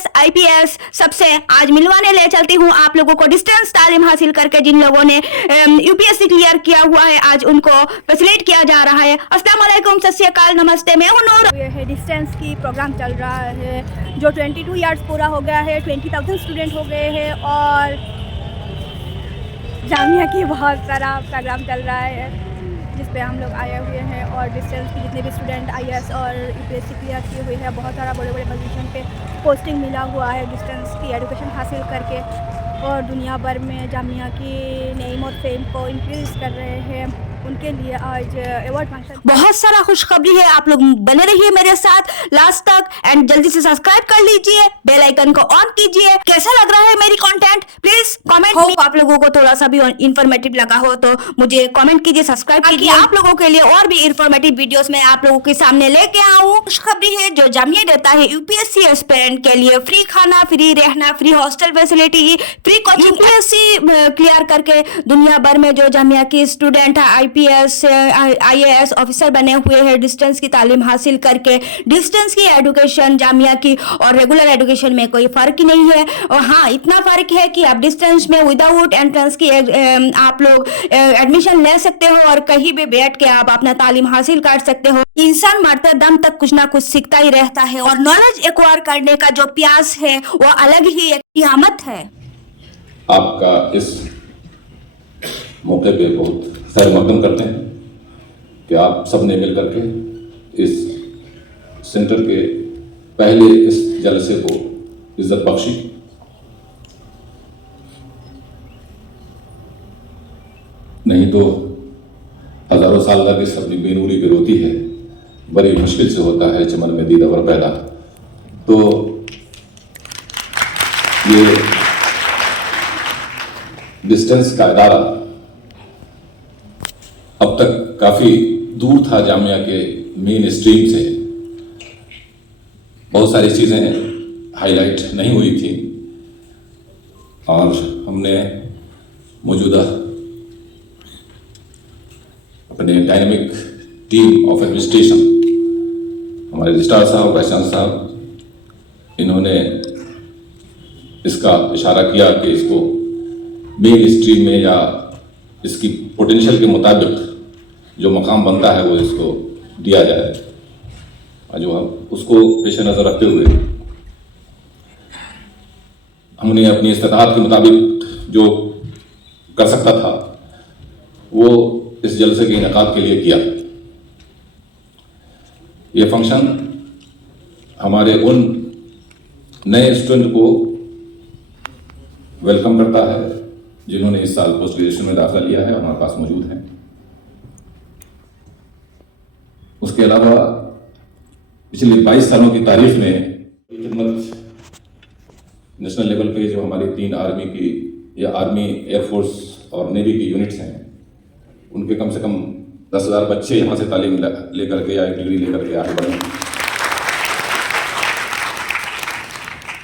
IAS IPS सबसे आज मिलवाने ले चलती हूँ आप लोगों को। डिस्टेंस तालीम हासिल करके जिन लोगों ने UPSC क्लियर किया हुआ है, आज उनको फैसिलिटेट किया जा रहा है। अस्सलाम वालेकुम, सत श्री अकाल, नमस्ते, मैं हूँ नूर। ये है डिस्टेंस की प्रोग्राम चल रहा है जो 22 ईयर्स पूरा हो गया है। 20,000 स्टूडेंट हो गए हैं और जामिया की बहुत सारा प्रोग्राम चल रहा है जिस पे हम लोग आए हुए हैं। और डिस्टेंस की जितने भी स्टूडेंट IAS और UPSC क्लियर किए हुए हैं, बहुत सारा बड़े बड़े पोजीशन पे पोस्टिंग मिला हुआ है डिस्टेंस की एजुकेशन हासिल करके, और दुनिया भर में जामिया की नेम और फेम को इंक्रीज़ कर रहे हैं। उनके लिए आज अवार्ड फंक्शन। बहुत सारा खुशखबरी है, आप लोग बने रहिए मेरे साथ लास्ट तक एंड जल्दी से सब्सक्राइब कर लीजिए, बेल आइकन को ऑन कीजिए। कैसा लग रहा है मेरी कंटेंट, प्लीज कमेंट में। आप लोगों को थोड़ा सा भी इंफॉर्मेटिव लगा हो तो मुझे कमेंट कीजिए, सब्सक्राइब कीजिए। आप लोगों के लिए और भी इंफॉर्मेटिव वीडियोस मैं आप लोगों के सामने लेके आऊँ। खुशखबरी है जो जामिया देता है UPSC एस्पिरेंट के लिए फ्री खाना, फ्री रहना, free hostel facility, free coaching. UPSC clear करके दुनिया भर में जो जामिया की स्टूडेंट है, IPS IAS ऑफिसर बने हुए हैं डिस्टेंस की तालीम हासिल करके। डिस्टेंस की एजुकेशन जामिया की और रेगुलर एजुकेशन में कोई फर्क ही नहीं है। और हाँ, इतना फर्क है कि आप डिस्टेंस में विदाउट एंट्रेंस की आप लोग एडमिशन ले सकते हो और कहीं भी बैठ के आप अपना तालीम हासिल कर सकते हो। इंसान मरते दम तक कुछ ना कुछ सीखता ही रहता है और नॉलेज एक्वायर करने का जो प्यास है वो अलग ही एक नियामत है। आपका इस मौके पे बहुत खैर मकदम करते हैं कि आप सब ने मिल करके इस सेंटर के पहले इस जलसे को इज्जत बख्शी। नहीं तो हजारों साल का किस अपनी बेनूरी पे रोती है, बड़ी मुश्किल से होता है चमन में दीदावर पैदा। तो ये डिस्टेंस का इदारा अब तक काफी दूर था जामिया के मेन स्ट्रीम से। बहुत सारी चीजें हाईलाइट नहीं हुई थी और हमने मौजूदा अपने डायनेमिक टीम ऑफ एडमिनिस्ट्रेशन, हमारे रजिस्ट्रार साहब, वाइस चांसलर साहब, इन्होंने इसका इशारा किया कि इसको मेन स्ट्रीम में या इसकी पोटेंशियल के मुताबिक जो मकाम बनता है वो इसको दिया जाए। और जो हम उसको पेश नज़र रखते हुए हमने अपनी इस्तेताअत के मुताबिक जो कर सकता था वो इस जलसे के इनेकाद के लिए किया। ये फंक्शन हमारे उन नए स्टूडेंट को वेलकम करता है जिन्होंने इस साल पोस्ट ग्रेजुएशन में दाखिला लिया है और हमारे पास मौजूद हैं। उसके अलावा पिछले 22 सालों की तारीख में खिदमत नेशनल लेवल पे जो हमारी 3 आर्मी की या आर्मी, एयरफोर्स और नेवी की यूनिट्स हैं, उनके कम से कम 10,000 बच्चे यहाँ से तालीम लेकर के या एक डिग्री लेकर के आगे बढ़े।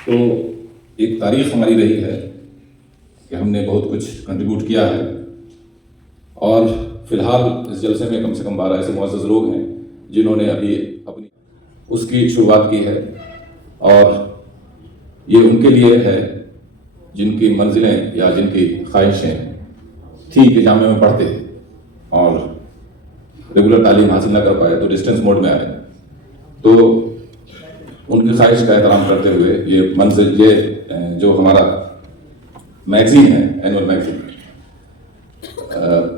तो एक तारीख हमारी रही है कि हमने बहुत कुछ कंट्रीब्यूट किया है और फिलहाल इस जलसे में कम से कम 12 ऐसे मुअज़्ज़ज़ लोग हैं जिन्होंने अभी अपनी उसकी शुरुआत की है। और ये उनके लिए है जिनकी मंजिलें या जिनकी ख्वाहिशें थी कि जामिया में पढ़ते और रेगुलर तालीम हासिल ना कर पाए तो डिस्टेंस मोड में आए। तो उनकी ख्वाहिश का एहतराम करते हुए ये मंजिल, ये जो हमारा मैगजीन है, एनुअल मैगजीन,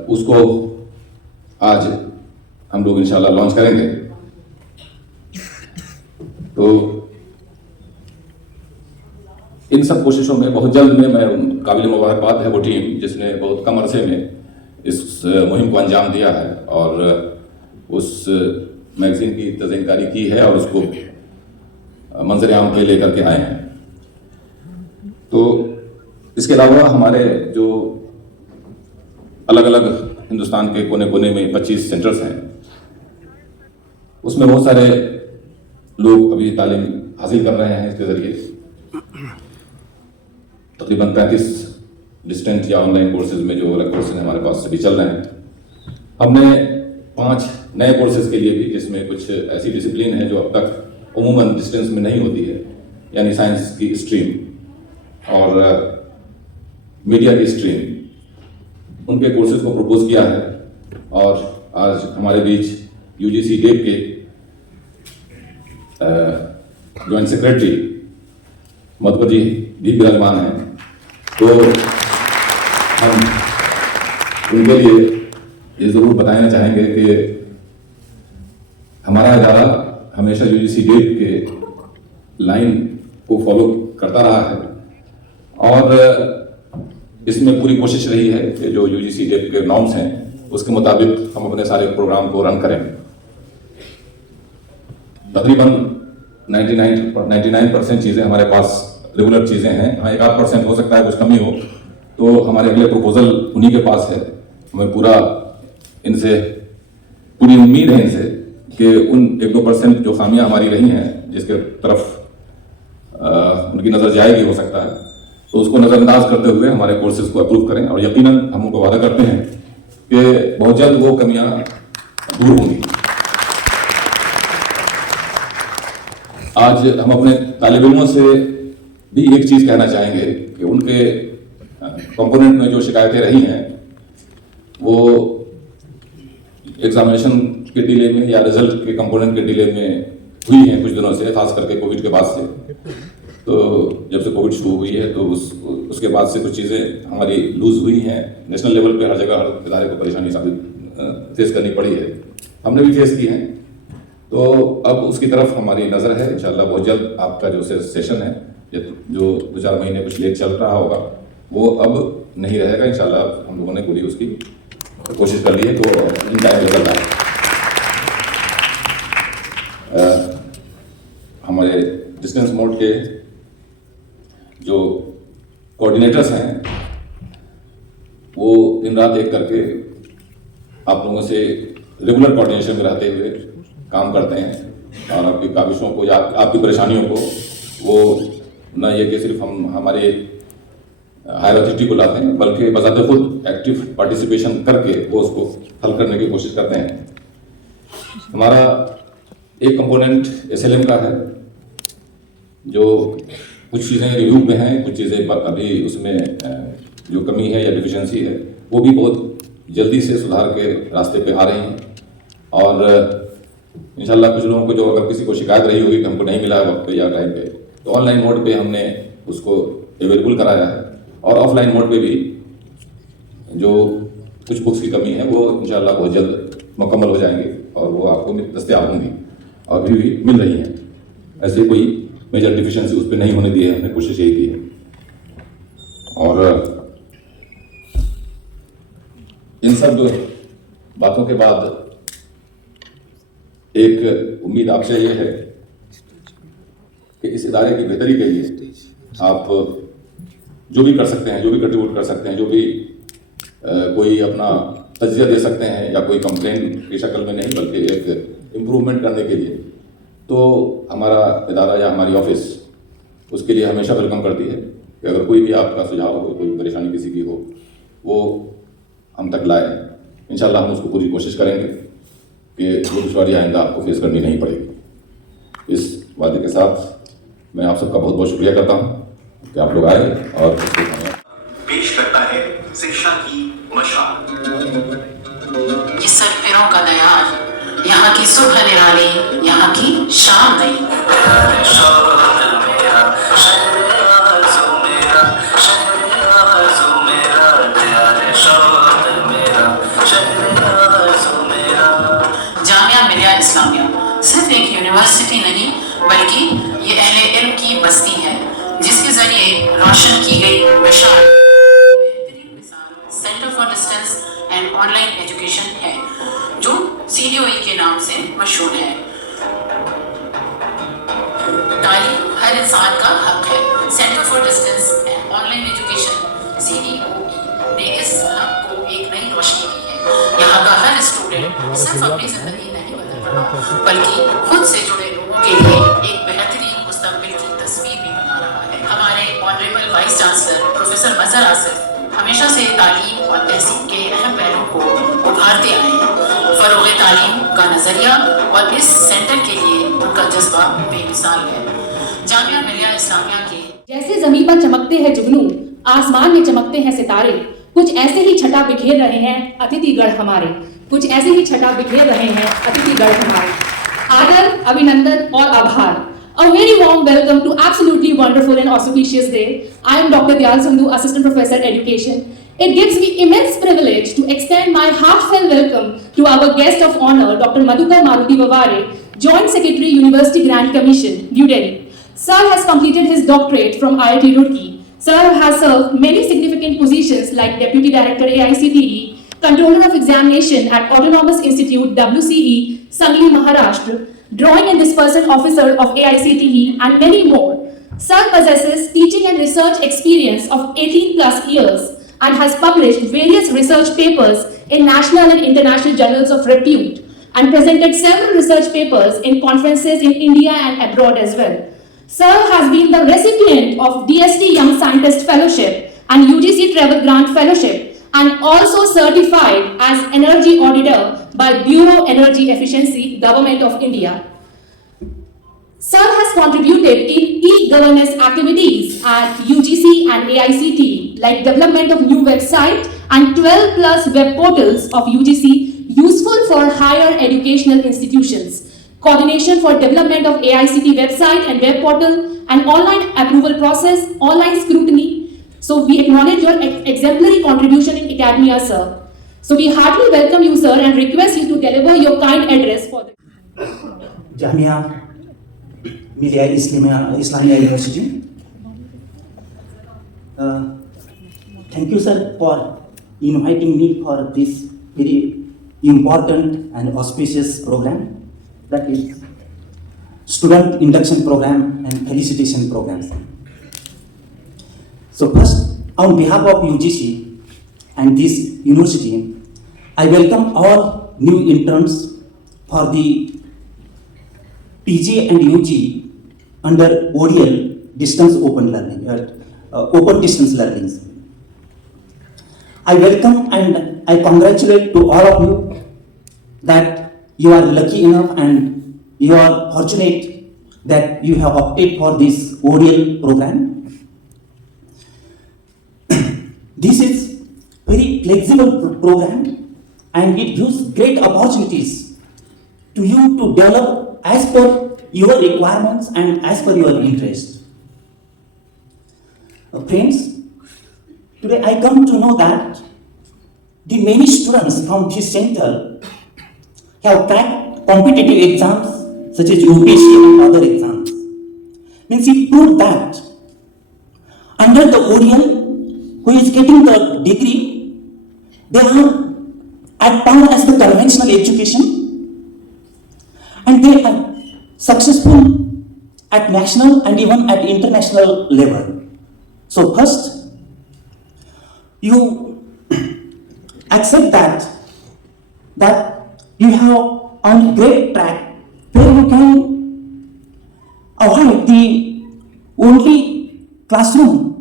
उसको आज हम लोग इंशाल्लाह लॉन्च करेंगे। तो इन सब कोशिशों में बहुत जल्द में मैं काबिल मुबारकबाद है वो टीम जिसने बहुत कम अरसे में इस मुहिम को अंजाम दिया है और उस मैगजीन की तज़ीनकारी की है और उसको मंजर आम पे लेकर के आए हैं। तो इसके अलावा हमारे जो अलग अलग हिंदुस्तान के कोने कोने में 25 सेंटर्स हैं, उसमें बहुत सारे लोग अभी तालीम हासिल कर रहे हैं। इसके जरिए तकरीबन 35 डिस्टेंट या ऑनलाइन कोर्सेज में जो अलग कोर्सेज हमारे पास अभी चल रहे हैं। हमने 5 नए कोर्सेज के लिए भी, जिसमें कुछ ऐसी डिसिप्लिन है जो अब तक उमूमन डिस्टेंस में नहीं होती है, यानी साइंस की स्ट्रीम और मीडिया की स्ट्रीम, उनके कोर्सेज को प्रपोज किया है। और आज हमारे बीच यूजीसी डेप के जॉइंट सेक्रेटरी मधुकर जी भी विराजमान हैं, तो हम उनके लिए ये ज़रूर बताना चाहेंगे कि हमारा इदारा हमेशा यूजीसी डेप के लाइन को फॉलो करता रहा है और इसमें पूरी कोशिश रही है कि जो यूजीसी डेप के नॉर्म्स हैं उसके मुताबिक हम अपने सारे प्रोग्राम को रन करें। तकरीबन 99% चीज़ें हमारे पास रेगुलर चीज़ें हैं। हाँ, 1-8% हो सकता है कुछ कमी हो, तो हमारे अगले प्रपोजल उन्हीं के पास है। हमें इनसे पूरी उम्मीद है इनसे कि उन 1-2% जो खामियां हमारी रही हैं, जिसके तरफ उनकी नज़र जाएगी हो सकता है, तो उसको नज़रअंदाज करते हुए हमारे कोर्सेज को अप्रूव करें। और यकीनन हम उनको वादा करते हैं कि बहुत जल्द वो कमियां दूर होंगी। आज हम अपने तालिब इल्मों से भी एक चीज़ कहना चाहेंगे कि उनके कंपोनेंट में जो शिकायतें रही हैं वो एग्जामिनेशन के डिले में या रिजल्ट के कंपोनेंट के डिले में हुई हैं कुछ दिनों से, खास करके कोविड के बाद से। तो जब से कोविड शुरू हुई है तो उसके बाद से कुछ चीज़ें हमारी लूज हुई हैं। नेशनल लेवल पे हर जगह हर इदारे को परेशानी फेस करनी पड़ी है, हमने भी फेस की हैं। तो अब उसकी तरफ हमारी नज़र है। इंशाल्लाह बहुत जल्द आपका जो सेशन है, जो 2-4 महीने कुछ लेट चल रहा होगा, वो अब नहीं रहेगा। इंशाल्लाह हम लोगों ने पूरी उसकी कोशिश कर ली है, तो इन टाइम रिजल्ट आए। हमारे डिस्टेंस मोड के जो कोऑर्डिनेटर्स हैं वो दिन रात एक करके आप लोगों से रेगुलर कोऑर्डिनेशन में रहते हुए काम करते हैं और आपकी काविशों को या आपकी परेशानियों को वो न ये कि सिर्फ हम हमारे हायर अथॉरिटी को लाते हैं, बल्कि बजाते खुद एक्टिव पार्टिसिपेशन करके वो उसको हल करने की कोशिश करते हैं। हमारा एक कंपोनेंट एसएलएम का है, जो कुछ चीज़ें रिव्यू में हैं, कुछ चीज़ें अभी उसमें जो कमी है या डिफिशिएंसी है वो भी बहुत जल्दी से सुधार के रास्ते पे आ रही हैं। और इंशाल्लाह कुछ लोगों को जो अगर किसी को शिकायत रही होगी कि हमको नहीं मिला है वक्त पे या टाइम पे, तो ऑनलाइन मोड पे हमने उसको अवेलेबल कराया है। और ऑफलाइन मोड पे भी जो कुछ बुक्स की कमी है वो इंशाल्लाह बहुत जल्द मुकम्मल हो जाएंगी और वो आपको दस्तयाब होंगी और अभी भी मिल रही हैं। ऐसे कोई मेजर डिफिशिएंसी उस पर नहीं होने दी है, हमने कोशिश यही की है। और इन सब बातों के बाद एक उम्मीद आपसे ये है कि इस इदारे की बेहतरी के लिए आप जो भी कर सकते हैं, जो भी कंट्रीब्यूट कर सकते हैं, जो भी कोई अपना तज्जिया दे सकते हैं या कोई कंप्लेन की शक्ल में नहीं बल्कि एक इम्प्रूवमेंट करने के लिए, तो हमारा इदारा या हमारी ऑफिस उसके लिए हमेशा वेलकम करती है कि अगर कोई भी आपका सुझाव हो, कोई परेशानी किसी की हो, वो हम तक लाए। इंशाल्लाह हम उसको पूरी कोशिश करेंगे कि वो दुश्वारी आइंदा आपको फेस करनी नहीं पड़ेगी। इस वादे के साथ मैं आप सबका बहुत बहुत शुक्रिया करता हूँ कि आप लोग आए और पेश करता है शिक्षा की मशाल। ये सरफिरों का दयार, यहाँ की सुबह निराली, यहाँ की शाम नई। जामिया मिलिया इस्लामिया सिर्फ एक यूनिवर्सिटी नहीं बल्कि ये अहले इल्म की बस्ती है, जिसके जरिए रोशन की गई मिसाल centre for distance and online education है, जो CDOE के नाम से मशहूर है। तालीम हर इंसान का हक है। Centre for distance and online education CDOE ने इस हक को एक नई रोशनी दी है। यहाँ का हर स्टूडेंट सिर्फ अपनी जिंदगी नहीं बदल रहा बल्कि खुद से जुड़े लोगों के लिए एक बेहतरीन मुस्तकबिल की तस्वीर भी बना रहा है। हमारे ऑनरेबल वाइस चांसलर प्रोफेसर मजहर आसिफ हमेशा से तालीम और तहसीन के अहम पहलुओं को उभारते आए हैं। फरोग़ तालीम का नज़रिया और इस सेंटर के लिए उनका जज्बा बेमिसाल है। जामिया मिलिया इस्लामिया के जैसे जमीन पर चमकते हैं जुगनू, आसमान में चमकते हैं सितारे, कुछ ऐसे ही छटा बिखेर रहे हैं अतिथिगढ़ हमारे, कुछ ऐसे ही छटा बिखेर रहे हैं अतिथिगढ़ हमारे। आदर, अभिनंदन और आभार। A very warm welcome to absolutely wonderful and auspicious day. I am Dr. Diyal Sandhu, Assistant Professor Education. It gives me immense privilege to extend my heartfelt welcome to our guest of honor, Dr. Madhukar Maruti Vavare, Joint Secretary, University Grant Commission, New Delhi. Sir has completed his doctorate from IIT Roorkee. Sir has served many significant positions like Deputy Director AICTE, Controller of Examination at Autonomous Institute WCE, Sangli, Maharashtra, Drawing and Dispersal Officer of AICTE, and many more. Sir possesses teaching and research experience of 18 plus years and has published various research papers in national and international journals of repute and presented several research papers in conferences in India and abroad as well. Sir has been the recipient of DST Young Scientist Fellowship and UGC Travel Grant Fellowship and also certified as Energy Auditor by Bureau Energy Efficiency, Government of India. Sir has contributed in e-governance activities at UGC and AICTE like development of new website and 12 plus web portals of UGC useful for higher educational institutions, coordination for development of AICTE website and web portal and online approval process, online scrutiny. So we acknowledge your exemplary contribution in academia, sir. So we heartily welcome you, sir, and request you to deliver your kind address for the Jamia Millia Islamia University. Thank you, sir, for inviting me for this very important and auspicious program, that is Student Induction Program and Felicitation Programs. So first, on behalf of UGC and this university, I welcome all new interns for the PG and UG under ODL distance open learning, open distance learning. I welcome and I congratulate to all of you that you are lucky enough and you are fortunate that you have opted for this ODL program. This is very flexible program and it gives great opportunities to you to develop as per your requirements and as per your interest. Friends, today I come to know that the many students from this center have cracked competitive exams such as UPSC and other exams. Means it proved that under the ODL, who is getting the degree, they are at par as the conventional education and they are successful at national and even at international level. So first, you accept that you have on great track where you can avoid the only classroom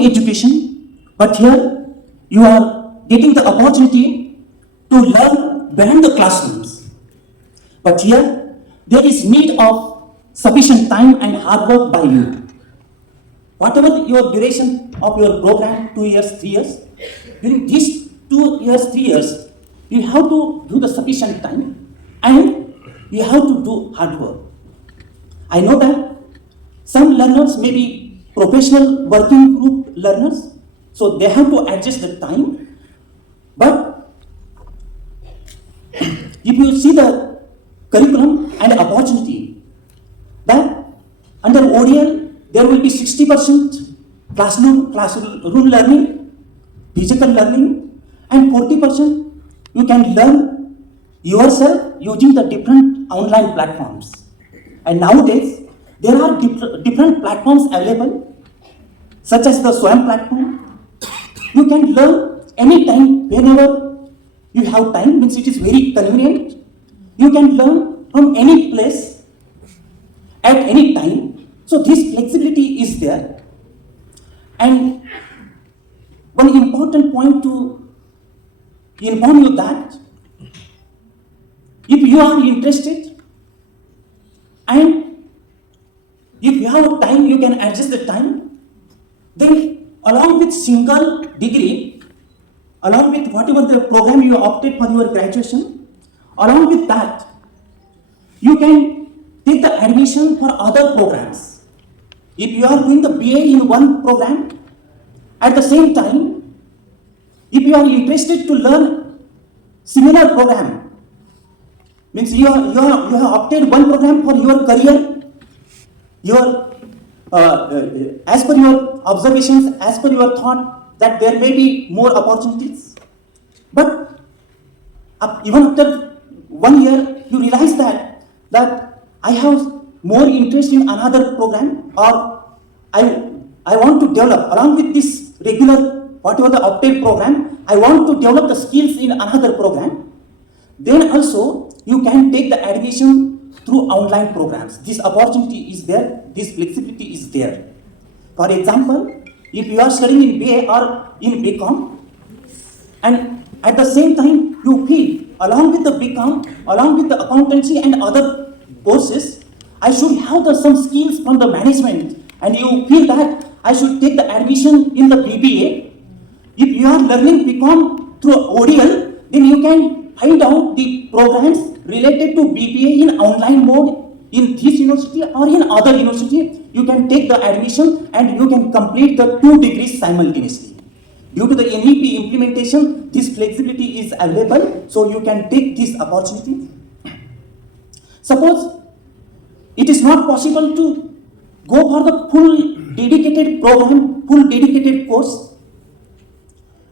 education, but here you are getting the opportunity to learn beyond the classrooms. But here there is need of sufficient time and hard work by you. Whatever your duration of your program, 2 years, 3 years, during these 2 years, 3 years, you have to do the sufficient time and you have to do hard work. I know that some learners may be professional working group learners, so they have to adjust the time. But if you see the curriculum and opportunity, that under ODL there will be 60% classroom learning, physical learning, and 40% you can learn yourself using the different online platforms. And nowadays there are different platforms available, such as the Swayam platform. You can learn anytime, whenever you have time, means it is very convenient. You can learn from any place, at any time. So this flexibility is there. And one important point to inform you that if you are interested and If you have time, you can adjust the time. Then along with single degree, along with whatever the program you opted for your graduation, along with that, you can take the admission for other programs. If you are doing the BA in one program, at the same time, if you are interested to learn similar program, means you have opted one program for your career, as per your observations, as per your thought that there may be more opportunities. But even after 1 year, you realize that I have more interest in another program, or I want to develop along with this regular whatever the opted program, I want to develop the skills in another program. Then also you can take the admission through online programs. This opportunity is there, this flexibility is there. For example, if you are studying in BA or in BCom, and at the same time you feel along with the BCom, along with the accountancy and other courses, I should have some skills from the management, and you feel that I should take the admission in the BBA. If you are learning BCom through ODL, then you can find out the programs related to BBA in online mode in this university or in other university. You can take the admission and you can complete the 2 degrees simultaneously. Due to the NEP implementation, this flexibility is available, so you can take this opportunity. Suppose it is not possible to go for the full dedicated program, full dedicated course.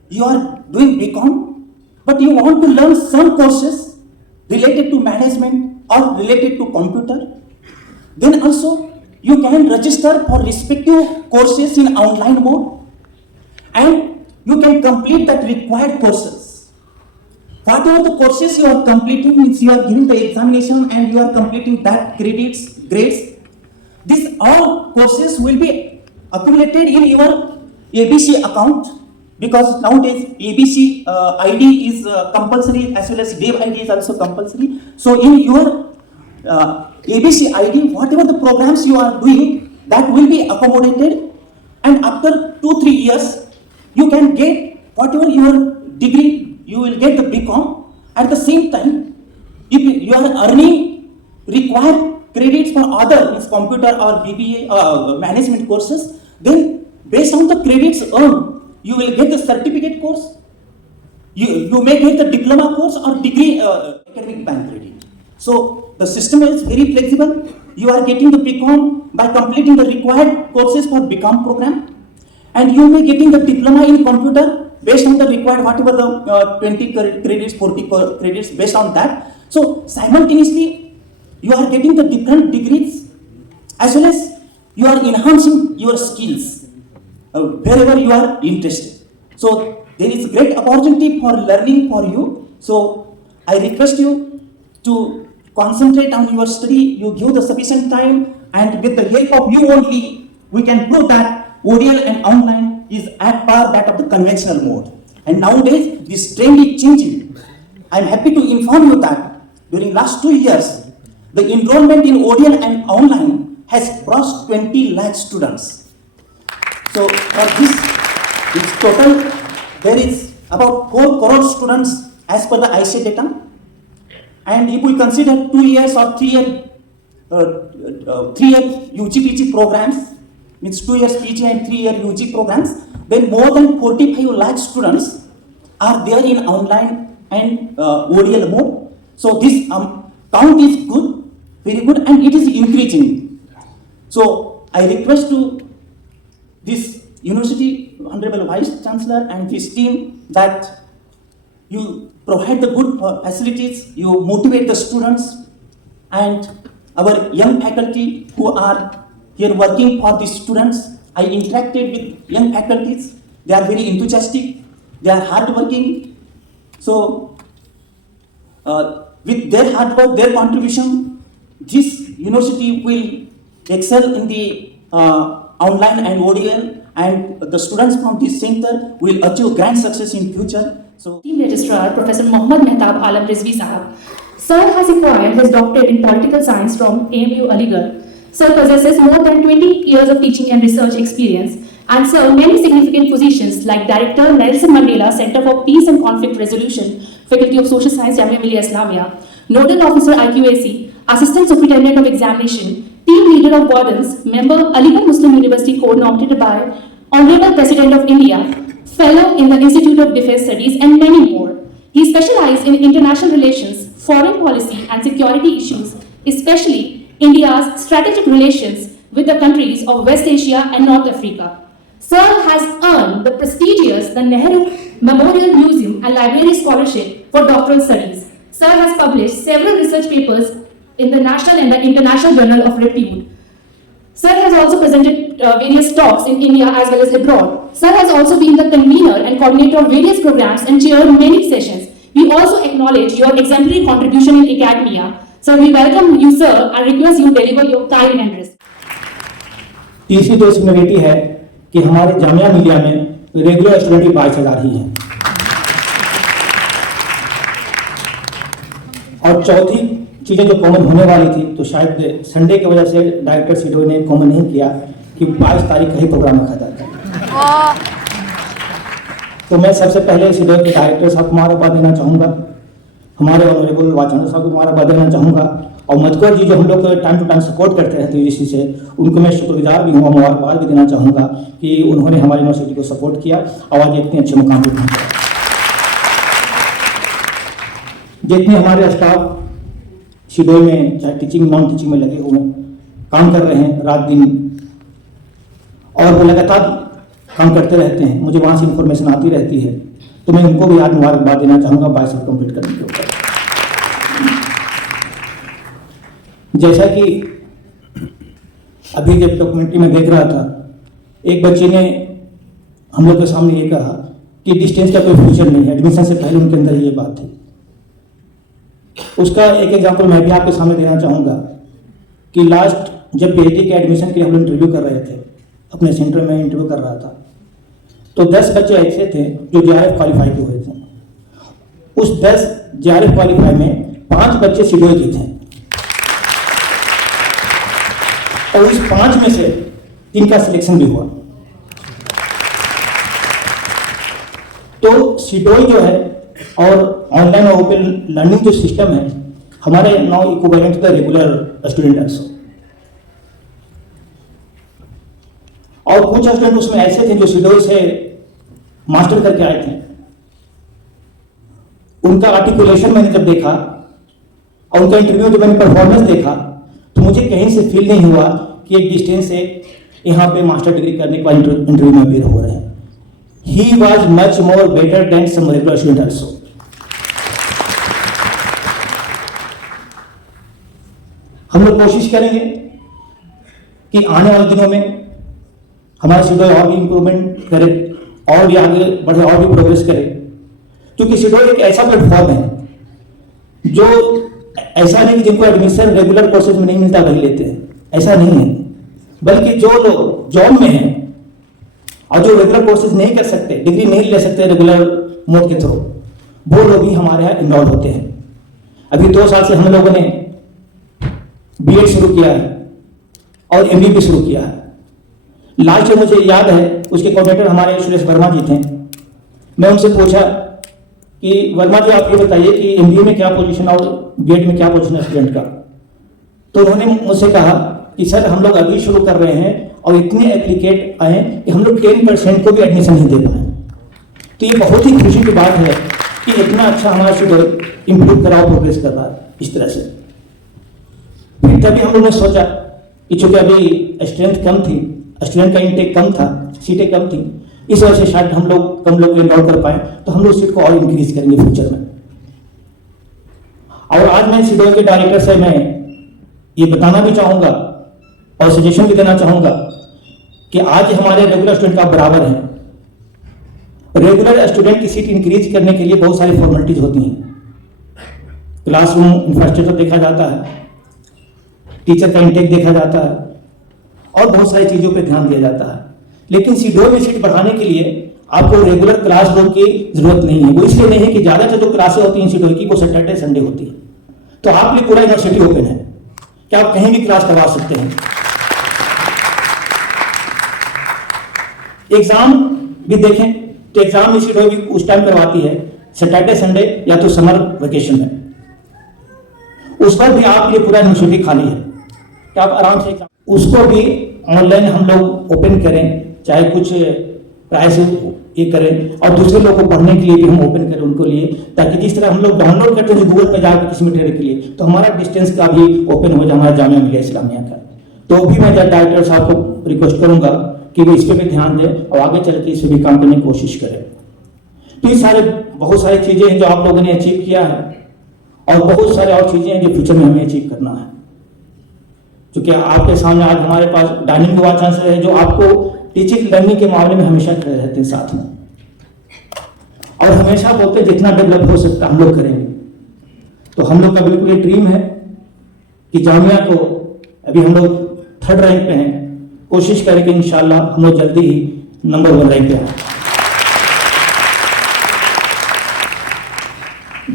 You are doing BCom, but you want to learn some courses related to management or related to computer. Then also you can register for respective courses in online mode, and you can complete that required courses. Whatever the courses you are completing, means you are giving the examination and you are completing that grades. These all courses will be accumulated in your ABC account, because nowadays ABC ID is compulsory, as well as Dev ID is also compulsory. So in your ABC ID, whatever the programs you are doing, that will be accommodated, and after 2-3 years, you can get whatever your degree, you will get the BCom. At the same time, if you are earning required credits for other computer or BBA management courses, then based on the credits earned, you will get the certificate course. You may get the diploma course or degree academic bank credit. So the system is very flexible. You are getting the BCom by completing the required courses for BCom program, and you may getting the diploma in computer based on the required whatever the 20 credits, 40 credits based on that. So simultaneously you are getting the different degrees, as well as you are enhancing your skills wherever you are interested. So there is great opportunity for learning for you. So I request you to concentrate on your study, you give the sufficient time, and with the help of you only, we can prove that ODL and online is at par that of the conventional mode. And nowadays, this trend is changing. I am happy to inform you that during last 2 years, the enrollment in ODL and online has crossed 20 lakh students. So for this total, there is about 4 crore students as per the ICE data. And if we consider 2 years or 3 year UG-PG programs, means 2 years PG and 3 year UG programs, then more than 45 lakh students are there in online and ODL mode. So this count is good, very good, and it is increasing. So I request to this university, Honorable Vice Chancellor and this team, that you provide the good facilities, you motivate the students, and our young faculty who are here working for the students. I interacted with young faculties. They are very enthusiastic, they are hardworking. So with their hard work, their contribution, this university will excel in the online and ODL, and the students from this center will achieve grand success in future. So, Team Registrar Professor Mohammad Mehtab Alam Rizvi Sahab. Sir has acquired his doctorate in political science from AMU Aligarh. Sir possesses more than 20 years of teaching and research experience and served many significant positions like Director, Nelson Mandela Center for Peace and Conflict Resolution, Faculty of Social Science, Jamia Millia Islamia, Nodal Officer IQAC, Assistant Superintendent of Examination, Team Leader of Wardens, Member Aligarh Muslim University Code nominated by Honorable President of India, Fellow in the Institute of Defence Studies, and many more. He specialized in international relations, foreign policy and security issues, especially India's strategic relations with the countries of West Asia and North Africa. Sir has earned the prestigious the Nehru Memorial Museum and Library Scholarship for doctoral studies. Sir has published several research papers in the national and the international journal of repute. Sir has also presented various talks in India as well as abroad. Sir has also been the convener and coordinator of various programs and chaired many sessions. We also acknowledge your exemplary contribution in academia. Sir, we welcome you, sir, and request you deliver your kind address. तीसरी जो सिमिलरिटी है कि हमारे जामिया मिलिया में regular student ही 22,000 ही हैं। और चौथी चीज़ें जो कॉमन होने वाली थी, तो शायद संडे की वजह से डायरेक्टर सीडो ने कॉमन नहीं किया कि 22 तारीख का ही प्रोग्राम रखा जाता है। तो मैं सबसे पहले सीडो के डायरेक्टर साहब को मुबारकबाद देना चाहूँगा, हमारे ऑनरेबल वाचन साहब को मुबारकबाद देना चाहूँगा, और मधुकर जी जो हम लोग टाइम टू टाइम सपोर्ट करते रहते हैं यूजीसी से, उनको मैं शुक्रगुजार भी हूँ, मुबारकबाद भी देना चाहूँगा कि उन्होंने हमारी यूनिवर्सिटी को सपोर्ट किया और आज इतने अच्छे मुकाम पर पहुँचे। जितने हमारे स्टाफ शिडोल में चाहे टीचिंग नॉन टीचिंग में लगे हुए काम कर रहे हैं रात दिन, और वो लगातार काम करते रहते हैं, मुझे वहाँ से इंफॉर्मेशन आती रहती है, तो मैं उनको भी आज मुबारकबाद देना चाहूँगा 22 साल कंप्लीट करने के ऊपर। जैसा कि अभी जब डॉक्यूमेंट्री में देख रहा था, एक बच्चे ने हम लोग के सामने ये कहा कि डिस्टेंस का कोई फ्यूचर नहीं है, एडमिशन से पहले उनके अंदर ये बात थी। उसका एक एग्जांपल मैं भी आपके सामने देना चाहूँगा कि लास्ट जब पीएचडी के एडमिशन के हम लोग इंटरव्यू कर रहे थे, अपने सेंटर में इंटरव्यू कर रहा था, तो 10 बच्चे ऐसे थे जो JRF क्वालिफाई के हुए थे। उस 10 JRF क्वालिफाई में 5 बच्चे शिडोल के थे, और उस 5 में से 3 का सिलेक्शन भी हुआ। तो शिडोल जो है और ऑनलाइन और ओपन लर्निंग जो सिस्टम है हमारे now equivalent to the regular student also. और कुछ स्टूडेंट उसमें ऐसे थे जो शिडोल से मास्टर करके आए थे, उनका आर्टिकुलेशन मैंने जब देखा और उनका इंटरव्यू जब मैंने परफॉर्मेंस देखा, तो मुझे कहीं से फील नहीं हुआ कि एक डिस्टेंस से यहाँ पे मास्टर डिग्री करने के बाद इंटरव्यू में अपेयर हो रहे हैं। He was much more better than some regular student also. हम लोग कोशिश करेंगे कि आने वाले दिनों में हमारा शिडोल और भी इम्प्रूवमेंट करे और भी आगे बढ़े और भी प्रोग्रेस करे, क्योंकि शिडोल एक ऐसा प्लेटफॉर्म है जो ऐसा नहीं कि जिनको एडमिशन रेगुलर कोर्सेज में नहीं मिलता वही लेते हैं, ऐसा नहीं है, बल्कि जो लोग जॉब में हैं और जो रेगुलर कोर्सेज नहीं कर सकते, डिग्री नहीं ले सकते रेगुलर मोड के थ्रू, वो लोग भी हमारे यहाँ इन्वॉल्व होते हैं। अभी 2 साल से हम लोगों ने बीएड शुरू किया है और एमबीए शुरू किया है। लास्ट मुझे याद है उसके कोऑर्डिनेटर हमारे सुरेश वर्मा जी थे। मैं उनसे पूछा कि वर्मा जी आप ये बताइए कि एमबीए में क्या पोजीशन और बीएड में क्या पोजीशन है स्टूडेंट का। तो उन्होंने मुझसे कहा कि सर हम लोग अभी शुरू कर रहे हैं और इतने एप्लीकेट आए कि हम लोग 10% को भी एडमिशन नहीं दे पाए। तो ये बहुत ही खुशी की बात है कि इतना अच्छा हमारा शेड्यूल इम्प्रूव करा और प्रोग्रेस कर रहा है इस तरह से। फिर तभी हम लोगों ने सोचा कि चूंकि अभी स्ट्रेंथ कम थी, स्टूडेंट का इंटेक कम था, सीटें कम थी, इस वजह से शायद हम लोग कम लोग एनरोल कर पाए, तो हम लोग सीट को और इंक्रीज करेंगे फ्यूचर में। और आज मैं शिडोल के डायरेक्टर से मैं ये बताना भी चाहूँगा और सजेशन भी देना चाहूँगा कि आज हमारे रेगुलर स्टूडेंट का बराबर है। रेगुलर स्टूडेंट की सीट इंक्रीज करने के लिए बहुत सारी फॉर्मेलिटीज होती हैं। क्लासरूम इंफ्रास्ट्रक्चर देखा जाता है, टीचर का इंटेक देखा जाता है और बहुत सारी चीज़ों पे ध्यान दिया जाता है। लेकिन शिडोल में सीट बढ़ाने के लिए आपको रेगुलर क्लासरूम की जरूरत नहीं है। वो इसलिए नहीं है कि ज़्यादातर जो क्लासें होती हैं शिडोल की वो सैटरडे संडे होती है, तो आपके लिए पूरा यूनिवर्सिटी ओपन है कि आप कहीं भी क्लास करवा सकते हैं। एग्जाम भी देखें तो एग्जाम इंस्टीट्यूट भी उस टाइम करवाती है सैटरडे संडे या तो समर वेकेशन में, उस पर भी आपके लिए पूरा यूनिवर्सिटी खाली है कि आप आराम से उसको भी ऑनलाइन हम लोग ओपन करें, चाहे कुछ प्राइस ये करें और दूसरे लोगों को पढ़ने के लिए भी हम ओपन करें उनको लिए, ताकि जिस तरह हम लोग डाउनलोड करते हैं गूगल पर जाकर किसी मटेरियल के लिए, तो हमारा डिस्टेंस का भी ओपन हो जाए हमारा जामिया मिलिया इस्लामिया का। तो भी मैं डायरेक्टर साहब को रिक्वेस्ट करूंगा कि वो इस पर भी ध्यान दें और आगे चल के इस पर भी काम करने की कोशिश करें। तो ये सारे बहुत सारी चीज़ें हैं जो आप लोगों ने अचीव किया है और बहुत सारे और चीज़ें हैं जो फ्यूचर में हमें अचीव करना है। क्योंकि आपके सामने आज हमारे पास डाइनिंग के वाइस चांसलर है जो आपको टीचिंग लर्निंग के मामले में हमेशा खड़े रहते हैं साथ में और हमेशा बोलते हैं जितना डेवलप हो सकता हम लोग करेंगे। तो हम लोग का बिल्कुल ये ड्रीम है कि जामिया को, अभी हम लोग 3rd रैंक पे हैं, कोशिश करें कि इंशाल्लाह हम लोग जल्दी ही नंबर 1 रैंक पे आए।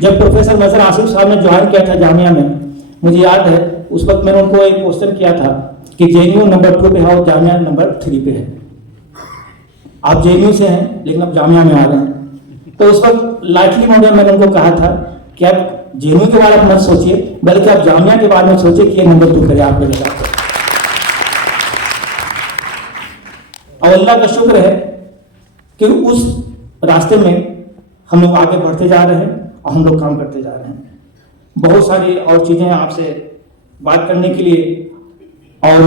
जब प्रोफेसर मजहर आसिफ साहब ने ज्वाइन किया था जामिया में, मुझे याद है उस वक्त मैंने उनको एक क्वेश्चन किया था कि जेएनयू नंबर 2 पे है और जामिया नंबर 3 पे है। आप जेएनयू से हैं लेकिन अब जामिया में आ रहे हैं। तो उस वक्त लाइटली मॉडल मैंने उनको कहा था कि आप जेएनयू के बारे में मत सोचिए, बल्कि आप जामिया के बारे में सोचिए कि ये नंबर 2 करे आपके जगह। और अल्लाह का शुक्र है कि उस रास्ते में हम लोग आगे बढ़ते जा रहे हैं और हम लोग काम करते जा रहे हैं। बहुत सारी और चीज़ें आपसे बात करने के लिए और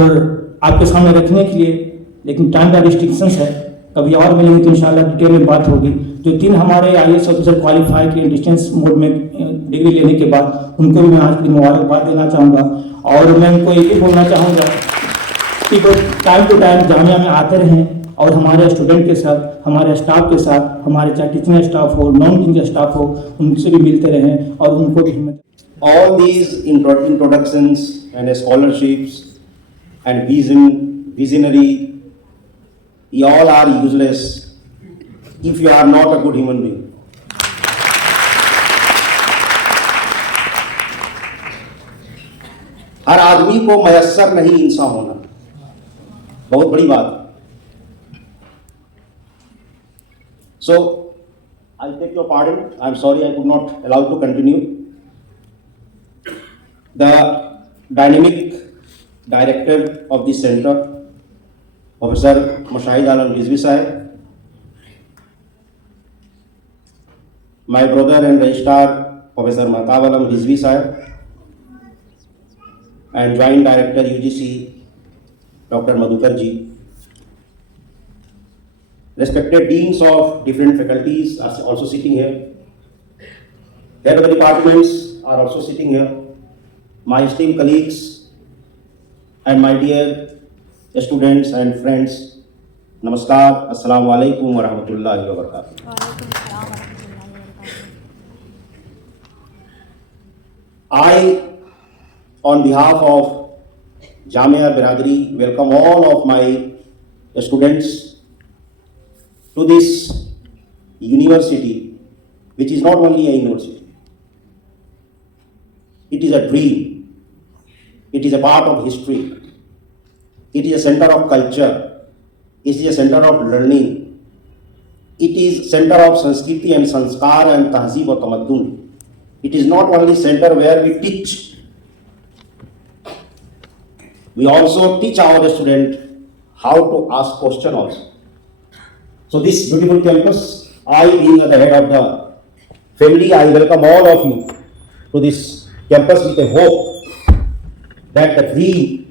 आपके सामने रखने के लिए, लेकिन टाइम का रिस्ट्रिक्शंस है, कभी और मिलेंगे तो इंशाल्लाह डिटेल में बात होगी। जो 3 हमारे IAS ऑफिसर क्वालिफाई किए डिस्टेंस मोड में डिग्री लेने के बाद, उनको भी मैं आज की मुबारकबाद देना चाहूँगा। और मैं उनको ये भी बोलना चाहूँगा कि वो टाइम टू टाइम जामिया में आते रहें और हमारे स्टूडेंट के साथ, हमारे स्टाफ के साथ, हमारे चाहे टीचिंग स्टाफ हो, नॉन टीचिंग स्टाफ हो, उनसे भी मिलते रहें और उनको भी हिम्मत। All these introductions and scholarships and visionary, all are useless if you are not a good human being. हर आदमी को मयस्सर नहीं इंसान होना, बहुत बड़ी बात। So, I take your pardon. I'm sorry I could not allow to continue. The dynamic director of the center, Professor Mushahid Alam Rizvi Sahib, my brother and registrar Professor Mahtab Alam Rizvi Sahib, and Joint Director UGC Dr. Madhukar ji, respected deans of different faculties are also sitting here. Head of the departments are also sitting here. My esteemed colleagues and my dear students and friends, Namaskar, Assalamu alaikum wa rahmatullahi wa barakatuh. I, on behalf of Jamia Biradari, welcome all of my students to this university, which is not only a university. It is a dream. It is a part of history. It is a center of culture. It is a center of learning. It is center of Sanskriti and Sanskar and Tahzeeb or Tamaddun. It is not only center where we teach. We also teach our students how to ask questions also. So this beautiful campus, I being at the head of the family, I welcome all of you to this campus with a hope that the dream,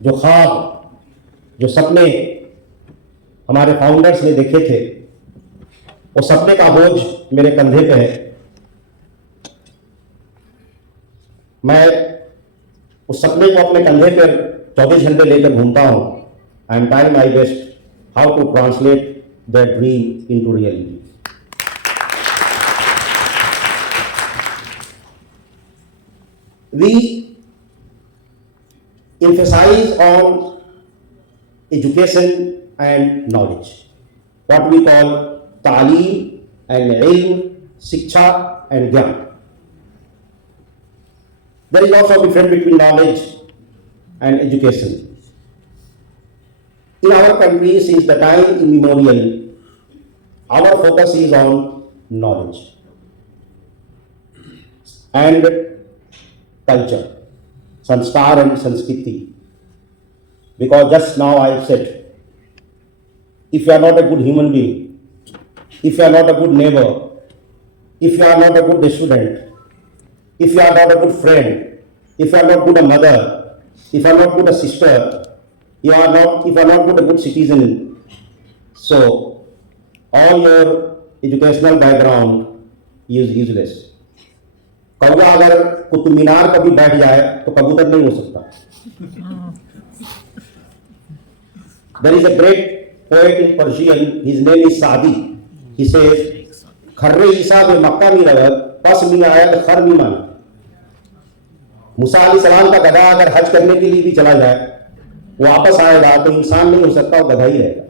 जो ख्वाब, जो सपने हमारे फाउंडर्स ने देखे थे, वो सपने का बोझ मेरे कंधे पे है। मैं उस सपने को अपने कंधे पर 24 घंटे लेकर घूमता हूँ। I am trying my best how to translate that dream into reality. We emphasize on education and knowledge, what we call ta'aleem and ilm, shiksha and gyan. There is also a difference between knowledge and education. In our country, since the time immemorial, our focus is on knowledge and culture, sanskar and sanskriti. Because just now I said, if you are not a good human being, if you are not a good neighbor, if you are not a good student, if you are not a good friend, if you are not good a mother, if you are not good a sister, if you are not good a good citizen, so all your educational background is useless. कौवा अगर कुतुब मीनार पर भी बैठ जाए तो कबूतर नहीं हो सकता. There is a great poet in Persian, his name is Saadi. He says, खर्रे ईसा बे मक्का में रगत, पस में आया तो खर में माना. मूसा अलैहिस्सलाम का गधा अगर हज करने के लिए भी चला जाए, वापस आएगा तो इंसान नहीं हो सकता, वो गधा ही रहेगा.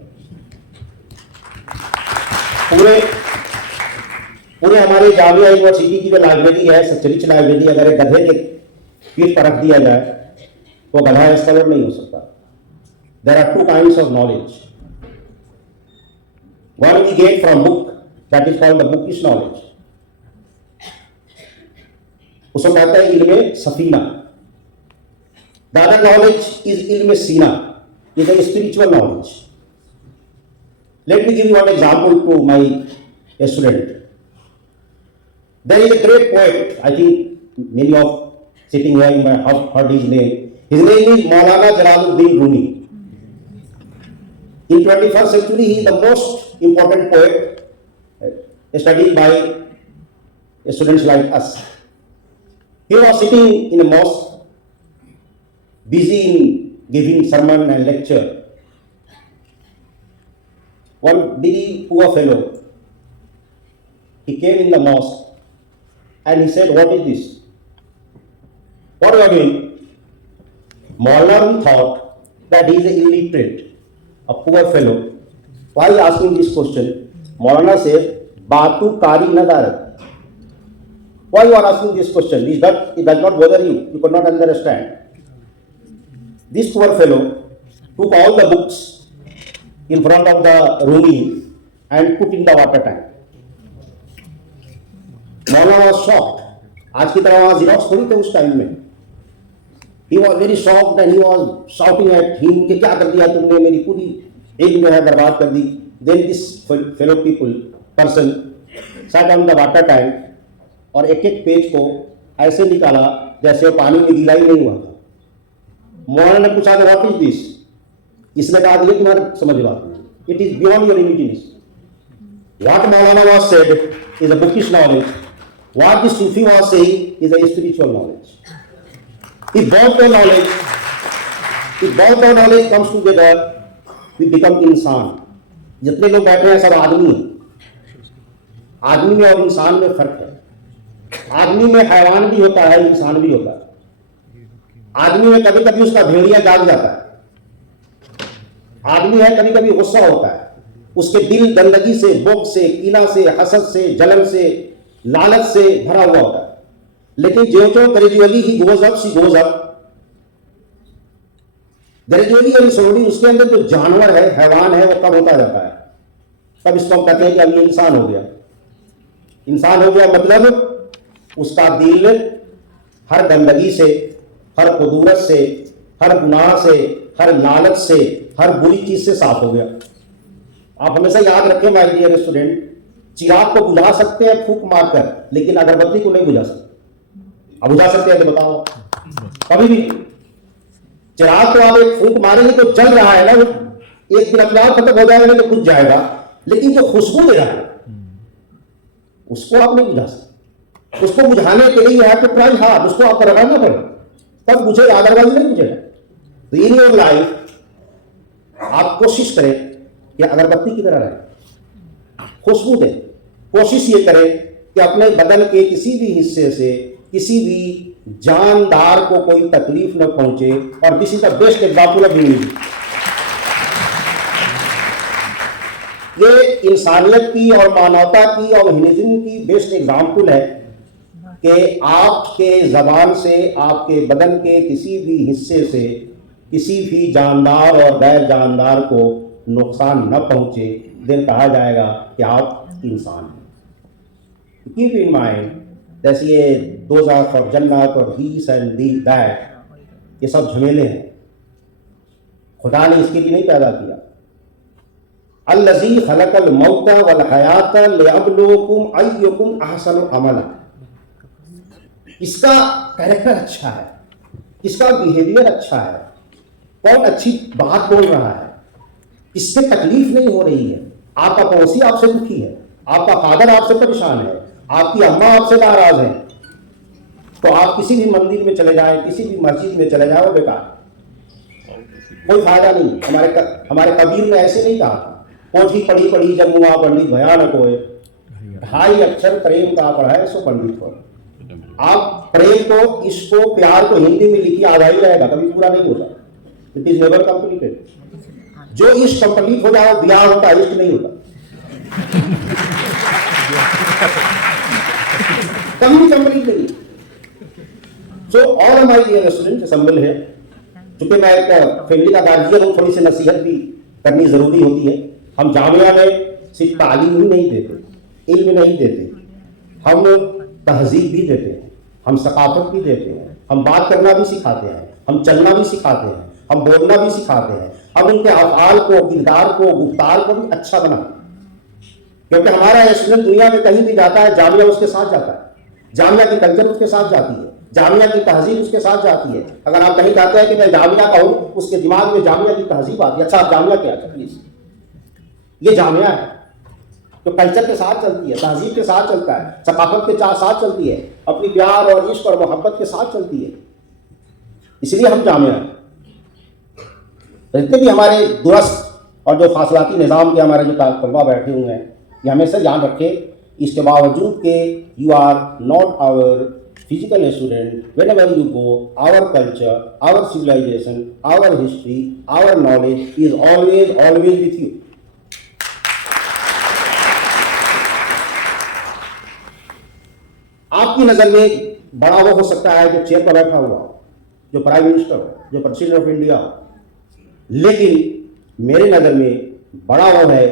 पूरे हमारे जामिया यूनिवर्सिटी की जो लाइब्रेरी है, सच लाइब्रेरी, अगर एक गधे के पीठ पर रख दिया जाए तो गधा स्कॉलर नहीं हो सकता. There are two kinds of knowledge. One we get from book, that is called the bookish knowledge. उसको कहते हैं इल्मे Safina. The other knowledge is इल्मे सीना, is a spiritual knowledge. Let me give you one example to my student. There is a great poet, I think many of sitting here in my heard his name. His name is Maulana Jalaluddin Rumi. In 21st century, he is the most important poet studied by students like us. He was sitting in a mosque, busy in giving sermon and lecture. One very poor fellow, he came in the mosque and he said, "What is this? What are you doing?" Maulana thought that he is illiterate, a poor fellow. Why are you asking this question? Maulana says, "Batu kari nadarat." Why you are asking this question? It does not bother you. You could not understand. This poor fellow took all the books in front of the Rumi and put in the water tank. Maulana was shocked. आज की तरह वहाँ Xerox थोड़ी थे उस टाइम में. He was very shocked and he was shouting at him कि क्या कर दिया तुमने, मेरी पूरी एक जो है बर्बाद कर दी. Then this fellow person sat on the water tank और एक एक पेज को ऐसे निकाला जैसे वो पानी में गीला ही नहीं हुआ था. मौलाना ने पूछा व्हाट इज दिस. इसने कहा ये तुम्हारे समझ बात नहीं. It is beyond your imagination. What Maulana was said is a bookish knowledge. What the Sufi was saying is a spiritual knowledge. If both the knowledge comes together, we become इंसान. जितने लोग बैठे हैं सब आदमी हैं. आदमी में और इंसान में फर्क है. आदमी में हैवान भी होता है, इंसान भी होता है. आदमी में कभी कभी उसका भेड़िया जाग जाता है. आदमी है कभी कभी गुस्सा होता है. उसके दिल गंदगी से, बोक से, कीना से, हसद से, जलन से, लालच से भरा हुआ होता है. लेकिन जो gradually he goes up, she goes up. Gradually और स्लोली उसके अंदर जो जानवर है, हैवान है, वो कब होता जाता है. तब इसको हम कहते हैं कि अब ये इंसान हो गया. इंसान हो गया मतलब उसका दिल हर गंदगी से, हर कुदूरत से, हर गुनाह से, हर लालच से, हर बुरी चीज से साफ हो गया. आप हमेशा याद रखें माय डियर स्टूडेंट, चिराग को बुझा सकते हैं फूंक मारकर, लेकिन अगरबत्ती को नहीं बुझा सकते. अब बुझा सकते हैं तो बताओ. कभी भी चिराग को आप एक फूंक मारेंगे तो जल रहा है ना, एक दिन अपने आप खत्म हो जाएगा नहीं तो बुझ जाएगा. लेकिन जो खुशबू दे रहा है उसको आप नहीं बुझा सकते. उसको बुझाने के लिए है तो ट्राई हार्ड, उसको आपको लगाना पड़ेगा तब बुझेगा, अदरवाइज नहीं बुझेगा. तो इन योर लाइफ आप कोशिश करें कि अगरबत्ती की तरह रहे, खुशबू दें. कोशिश ये करें कि अपने बदन के किसी भी हिस्से से किसी भी जानदार को कोई तकलीफ न पहुंचे. और this is the best example of humanity. ये इंसानियत की और मानवता की और ह्यूमनिज्म की बेस्ट एग्जाम्पल है कि आपके जबान से, आपके बदन के किसी भी हिस्से से किसी भी जानदार और गैर जानदार को नुकसान न पहुंचे, देन कहा जाएगा कि आप इंसान हैं। कीप इन माइंड जैसे ये दोज़ख और जन्नत और दिस एंड दैट, ये सब झमेले हैं, खुदा ने इसके लिए नहीं पैदा किया। अल्लज़ी खलक़ल मौता वल हयात लियब्लुवकुम अय्युकुम अहसनु अमला। इसका कैरेक्टर अच्छा है, इसका बिहेवियर अच्छा है, कौन अच्छी बात बोल रहा है, इससे तकलीफ नहीं हो रही है, आपका पड़ोसी आपसे दुखी है, आपका फादर आपसे परेशान है, आपकी अम्मा आपसे नाराज है, तो आप किसी भी मंदिर में चले जाएं, किसी भी मस्जिद में चले जाओ, बेकार, कोई फायदा नहीं। हमारे कबीर ने ऐसे नहीं कहा, पोथी पढ़ी पढ़ी जब हुआ पंडित भयानक होए, 2.5 अक्षर प्रेम का पढ़ा सो पंडित हो। आप प्रेम को, इसको, प्यार को हिंदी में लिखिए, आधा ही रहेगा, कभी पूरा नहीं होगा। It is never completed. जो इश्क कंप्लीट हो जाए ब्याह होता है, इश्क नहीं होता, कभी कंप्लीट नहीं। So all my dear student, सम्मिल है, चूंकि मैं एक फैमिली का गार्जियन हूँ, थोड़ी सी नसीहत भी करनी जरूरी होती है। हम जामिया में सिर्फ तालीम ही नहीं देते, इल्म नहीं देते, हम तहजीब भी देते हैं, हम सकाफत भी देते हैं, हम बात करना भी सिखाते हैं, हम चलना भी सिखाते हैं, हम बोलना भी सिखाते हैं, हम उनके अफ़आल को, किरदार को, गुफ्तार को भी अच्छा बनाते हैं। क्योंकि हमारा स्टूडेंट दुनिया में कहीं भी जाता है, जामिया उसके साथ जाता है, जामिया की कल्चर उसके साथ जाती है, जामिया की तहजीब उसके साथ जाती है। अगर आप कहीं जाते हैं कि मैं जामिया का हूँ, उसके दिमाग में जामिया की तहजीब आती है, अच्छा आप जामिया क्या है, प्लीज, ये जामिया है तो कल्चर के साथ चलती है, तहजीब के साथ चलता है, सकाफत के साथ चलती है, अपनी प्यार और इश्क और मोहब्बत के साथ चलती है, इसलिए हम जामिया हैं। जितने भी हमारे दुरुस्त और जो फासलाती निज़ाम के हमारे जो तलबा बैठे हुए हैं, ये हमेशा ध्यान रखें, इसके बावजूद के you are not our physical student, whenever you go, our culture, our civilization, our history, our knowledge is always with you. आपकी नजर में बड़ा वो हो सकता है जो चेयर पर बैठा हुआ हो, जो प्राइम मिनिस्टर हो, जो प्रेसिडेंट ऑफ इंडिया हो, लेकिन मेरे नजर में बड़ा वो है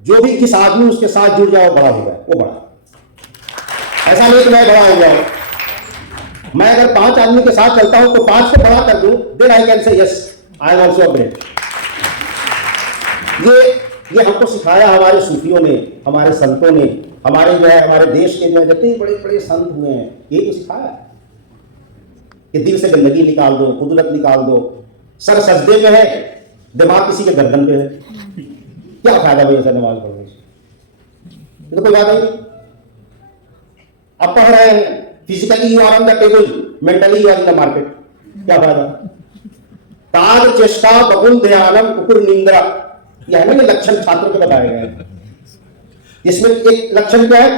जो भी जिस आदमी उसके साथ जुड़ जाओ बड़ा हो गया, वो बड़ा। ऐसा नहीं कि मैं बड़ा हो गया, मैं अगर 5 आदमी के साथ चलता हूं तो 5 को बड़ा कर दूं, then I can say yes I am also great. ये हमको सिखाया हमारे सूफियों ने, हमारे संतों ने, हमारे जो है हमारे देश के जो है जितने बड़े बड़े संत हुए हैं, ये तो सिखाया कि दिल से गंदगी निकाल दो, कुदरत निकाल दो, सर सजदे में है, दिमाग किसी के गर्दन पे है, क्या फायदा भाई ऐसा नमाज पढ़ने से, तो कोई बात नहीं। अब पढ़ रहे हैं, physically you are on the table, mentally you are in the market, क्या फायदा। ताग चेष्टा बगुल ध्यानम कुकुर निंद्रा, यह है ना लक्षण छात्रों के बताए गए हैं, जिसमें एक लक्षण क्या है,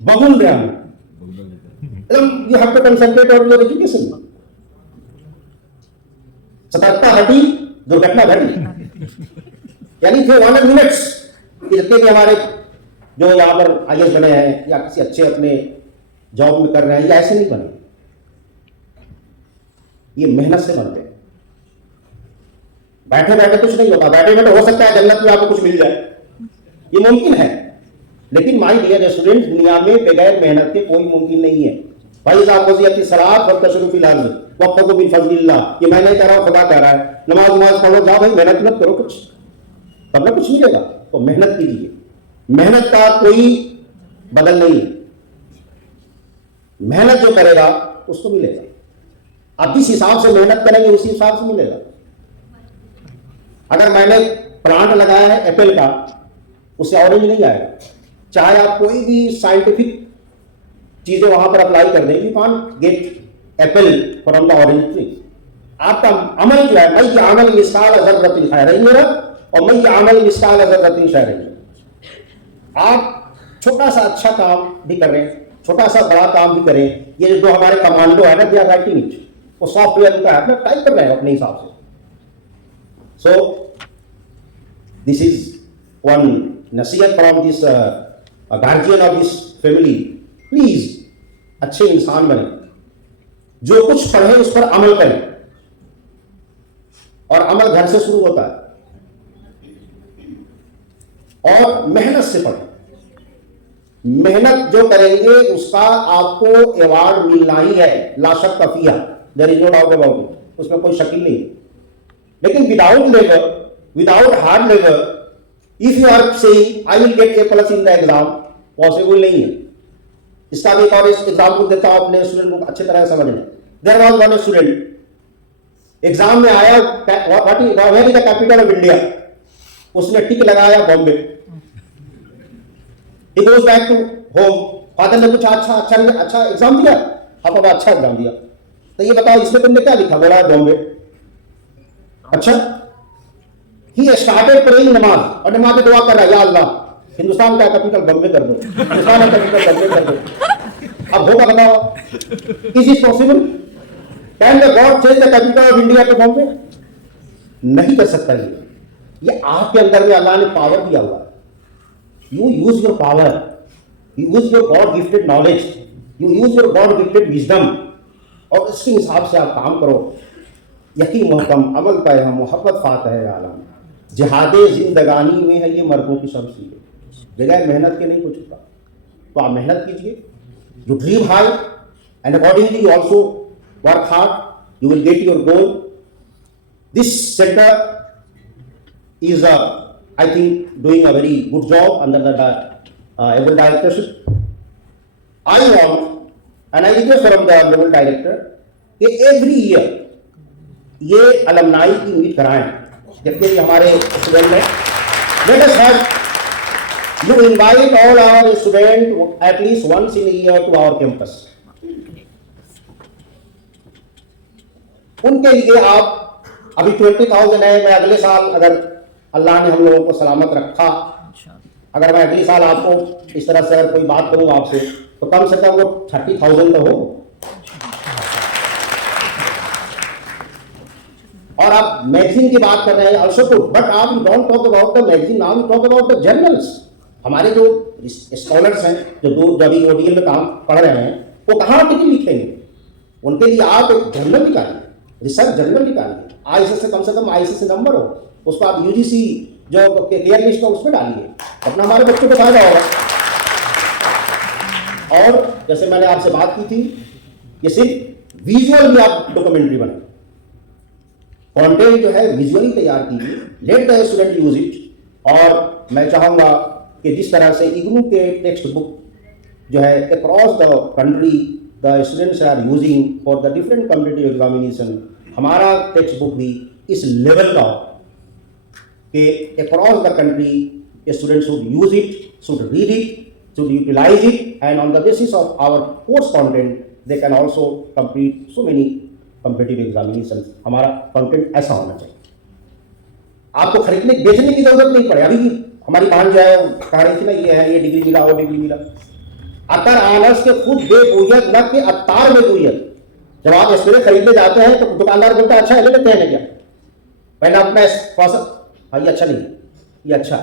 बगुल ध्यान, you have to concentrate on your education. सतर्कता हटी, दुर्घटना घटी, यानी थे 1 मिनट्स। जितने भी हमारे जो यहाँ पर आईएएस बने हैं या किसी अच्छे अपने जॉब में कर रहे हैं, ये ऐसे नहीं बने, ये मेहनत से बनते हैं। बैठे बैठे कुछ नहीं होता, बैठे बैठे हो सकता है जन्नत में आपको कुछ मिल जाए, ये मुमकिन है, लेकिन माय डियर स्टूडेंट, दुनिया में बगैर मेहनत के कोई मुमकिन नहीं है। भाई साहब वज़ियती सलात और तशरीफिल अर्ज़ वफ़क़ु बिल फ़ज़लिल्लाह, ये मैं नहीं कह रहा हूँ, खुदा कह रहा है। नमाज पढ़ो, जाओ भाई, मेहनत मत करो कुछ, तब ना कुछ मिलेगा, तो मेहनत कीजिए। मेहनत का कोई बदल नहीं है, मेहनत जो करेगा उसको मिलेगा। आप जिस हिसाब से मेहनत करेंगे उसी हिसाब से मिलेगा। अगर मैंने प्लांट लगाया है एप्पल का, उससे ऑरेंज नहीं आएगा, चाहे आप कोई भी साइंटिफिक चीजें वहां पर अप्लाई कर दें, you can't get Apple from the orange tree. आपका अमल जो है, मैं अमल मिसाल ज़र्रतिन खैरन यरा और मैं अमल मिसाल ज़र्रतिन शर्रन। आप छोटा सा अच्छा काम भी करें, छोटा सा बड़ा काम भी करें। ये जो हमारे कमांडो है ना, दे आर राइटिंग इट, वो सॉफ्टवेयर का है, अपना टाइप कर रहे हैं अपने हिसाब से। सो दिस इज वन नसीहत from this guardian of this family, please अच्छे इंसान बने, जो कुछ पढ़े उस पर अमल करें, और अमल घर से शुरू होता है। और मेहनत से पढ़ें, मेहनत जो करेंगे उसका आपको अवार्ड मिलना ही है, ला शक फीहा, there is no doubt about it, उसमें कोई शक ही नहीं। लेकिन without labour, without hard labour, if you are saying I will get A+ in the exam, possible नहीं है। इसका भी एक और एग्जाम्पल देता हूं अपने स्टूडेंट को अच्छी तरह समझने। There was one student, exam में आया, where is the capital of India, उसने टिक लगाया Bombay. He goes back to home, father ने पूछा अच्छा एग्जाम दिया? हाँ पापा अच्छा एग्जाम दिया। तो ये बताओ इसमें तुमने क्या लिखा? बोला बॉम्बे। अच्छा, ही स्टार्टेड प्रेइंग नमाज, और नमाज में दुआ कर रहा है, या अल्लाह हिंदुस्तान का कैपिटल बॉम्बे कर दो, हिंदुस्तान का कैपिटल बॉम्बे कर दो। अब होगा बताओ, is it possible? Can the god change the capital of India to Bombay? नहीं कर सकता ये आपके अंदर में अल्लाह ने पावर दिया हुआ है। You use your power, you use your God gifted knowledge, you use your God gifted wisdom, और इसके हिसाब से आप काम करो। यकीन मोहकम अमल पे हम मोहब्बत फातह है आलम, जिहादे जिंदगानी में है ये मर्दों की सब चीजें, बगैर मेहनत के नहीं कुछ होता। तो आप मेहनत कीजिए, you dream high and accordingly you also work hard, you will get your goal. This centre is I think doing a very good job under the able directorship. I want and I request from the able director कि every year ये alumni की मीट कराएं, जबकि हमारे स्टूडेंट हैं। Let us have you invite all our students at least once in a year to our campus. उनके लिए आप अभी 20,000 है, मैं अगले साल अगर अल्लाह ने हम लोगों को सलामत रखा, अगर मैं अगले साल आपको इस तरह से अगर कोई बात करूं आपसे, तो कम से कम वो 30,000 तो हो। और आप मैगजीन की बात कर रहे हैं ऑल्सो टू, बट आप don't talk about the magazine, now we talk about the journals. हमारे जो स्कॉलर्स हैं जो अभी ओडीएल में काम पढ़ रहे हैं, वो कहाँ आर्टिकल लिखेंगे? उनके लिए आप एक जर्नल निकालिए, रिसर्च जर्नल निकालिए, आईएसएस से कम आईएसएस नंबर हो, उसको आप यूजीसी जो केयर लिस्ट है उसमें डालिए, अपना हमारे बच्चों को फायदा होगा। और जैसे मैंने आपसे बात की थी, ये सिर्फ विजुअल भी आप डॉक्यूमेंट्री बनाए, कंटेंट जो है विजुअली तैयार कीजिए, let the student use it. और मैं चाहूंगा कि जिस तरह से इग्नू के टेक्स्ट बुक जो है across the country the students are using for the different competitive examination, हमारा टेक्स्ट बुक भी इस लेवल का कि across the country students should use it, should read it, should utilize it, and on the basis of our course content they can also complete so many competitive examinations. हमारा कंटेंट ऐसा होना चाहिए, आपको खरीदने बेचने की जरूरत नहीं पड़े। अभी भी हमारी बहन जो है कह रही थी ना, ये है ये डिग्री मिला वो डिग्री मिला, अतर आनस के खुद बेबुयत न के अतार में बुयत। जब आप स्प्रे खरीदने जाते हैं तो दुकानदार बोलता है अच्छा है, ले लेते हैं क्या? पहले अपना हाँ ये अच्छा नहीं, ये अच्छा,